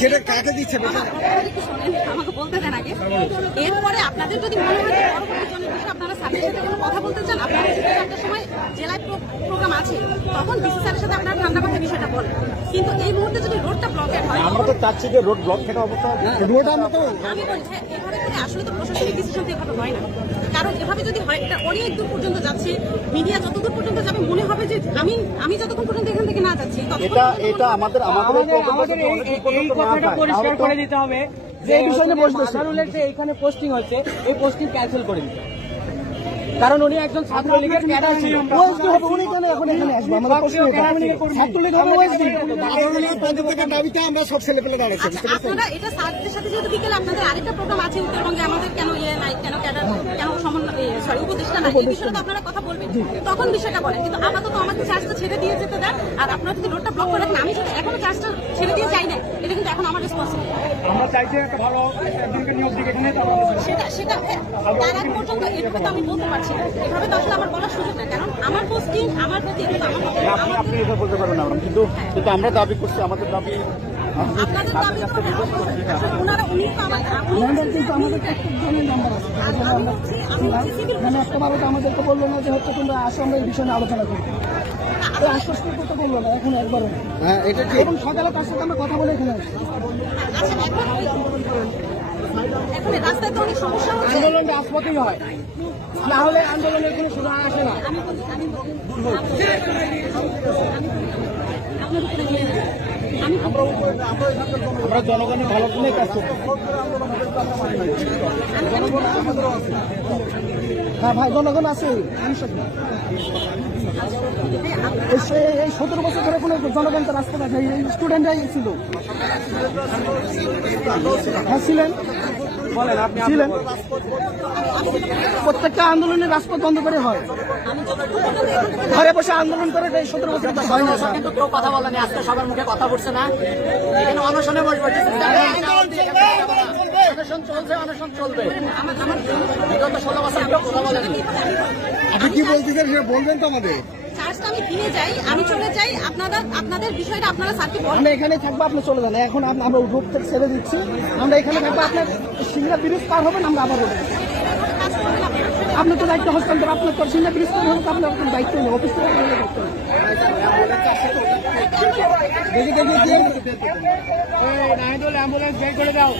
সেটা কাকে দিচ্ছে আমাকে বলতে দেন আগে। এরপরে আপনাদের যদি মনে হয় পরবর্তী বিষয়ে আপনারা স্যারের সাথে কোনো কথা বলতে চান, আপনারা একটা সময় জেলায় প্রোগ্রাম আছে, তখন ডিসি স্যারের সাথে আপনারা ঠান্ডা মাথায় বিষয়টা বলেন। কিন্তু এই মুহূর্তে যদি রোডটা ব্লকেট হয়, আমরা তো চাচ্ছি যে রোড ব্লক থাকা অবস্থা রোড আমরা তো আমি বলছি এভাবে করে আসলে তো প্রশাসনিক ডিসিশন তো এভাবে হয় না। কারণ এভাবে যদি হয় এটা অনেক দূর পর্যন্ত যাচ্ছে, মিডিয়া যতদূর পর্যন্ত যাবে মনে হবে যে আমি যতক্ষণ পর্যন্ত এখান থেকে না যাচ্ছি এটা আমাদের এই কথাটা পরিষ্কার করে দিতে হবে যে আজহারুলের যে এখানে পোস্টিং হচ্ছে এই পোস্টিং ক্যান্সেল করে দিতে, কারণ উনি একজন ছাত্রলীগের ক্যাডার ছিল। আমরা সব ছেলেপেলে দাঁড়াচ্ছি। আপনারা এটা স্যারদের সাথে যেহেতু বিকেলে আপনাদের আরেকটা প্রোগ্রাম আছে উত্তরবঙ্গে, আমাদের কেন নাই, কেন ক্যাডার, কেন উপদেষ্টা নাই, এই বিষয়ে তো আপনারা কথা বলবেন, তখন বিষয়টা বলেন। কিন্তু আপাতত আমাদের চার্জটা ছেড়ে দিয়ে যেতে দেন। আর আপনারা যদি রোডটা ব্লক করে রাখেন, আমি যদি এখনো চার্জটা ছেড়ে দিয়ে যাই না, এটা কিন্তু এখন আমার রেসপন্সিবিলিটি। আমরা চাইছি একটা ভালো নিয়োগ দিকে সেটা তার আগ পর্যন্ত এভাবে তো আমি বলতে পারছি না, এভাবে তো আসলে আমার বলার সুযোগ না, কারণ আমার পোস্টিং আমার প্রতি আপনি এটা বলতে পারবেন না, কিন্তু আমরা দাবি করছি, আমাদের দাবি আপনাদের দাবি ওনারা উনি তো আমাদেরকে বললো না যে হচ্ছে তোমরা আসো আমরা এই বিষয়ে নিয়ে আলোচনা করবো, আশ্বস্ত করতে বললো না এখন একবারও। এবং সকালে তার সাথে আমরা কথা বলে এখানে আসছি। এখন রাস্তায় তো অনেক সমস্যা হচ্ছে, আন্দোলন রাজপথেই হয়, না হলে আন্দোলনের কোনো সুযোগ আসে না। আমরা জনগণের ভালো জন্যই কাজ করবো। হ্যাঁ ভাই, জনগণ আছে, এই 17 বছর ধরে কোনো জনগণ তো রাস্তা দেখে, স্টুডেন্টরাই ছিল। হ্যাঁ ছিলেন, বলেন আপনি ছিলেন। প্রত্যেকটা আন্দোলনের রাজপথ বন্ধ করে হয়, ঘরে বসে আন্দোলন করে 17 বছর হয় না। কিন্তু কেউ কথা বলেনি, আজকে সবার মুখে কথা বলছে না, এখানে অনশনে বসবে, অনশন চলবে। বিগত 16 বছর কেউ কথা বলেনি। আপনি কি বলতে চান সেটা বলবেন তো আমাদের। চার্জটা আমি কিনে যাই, আমি চলে যাই, আপনাদের বিষয়টা আপনারা স্যারকে বলেন। আমরা এখানে থাকবো, আপনি চলে যান। এখন আমরা রোড থেকে ছেড়ে দিচ্ছি, আমরা এখানে থাকবো। আপনার সিংড়া ব্রিজ পার হবেন, আমরা আবার আপনি তো দায়িত্ব হস্তান্তর, আপনার তো সিংড়া ব্রিজ পার হবে, আপনার দায়িত্ব নেই, অফিস থেকে অ্যাম্বুলেন্স বের করে দাও।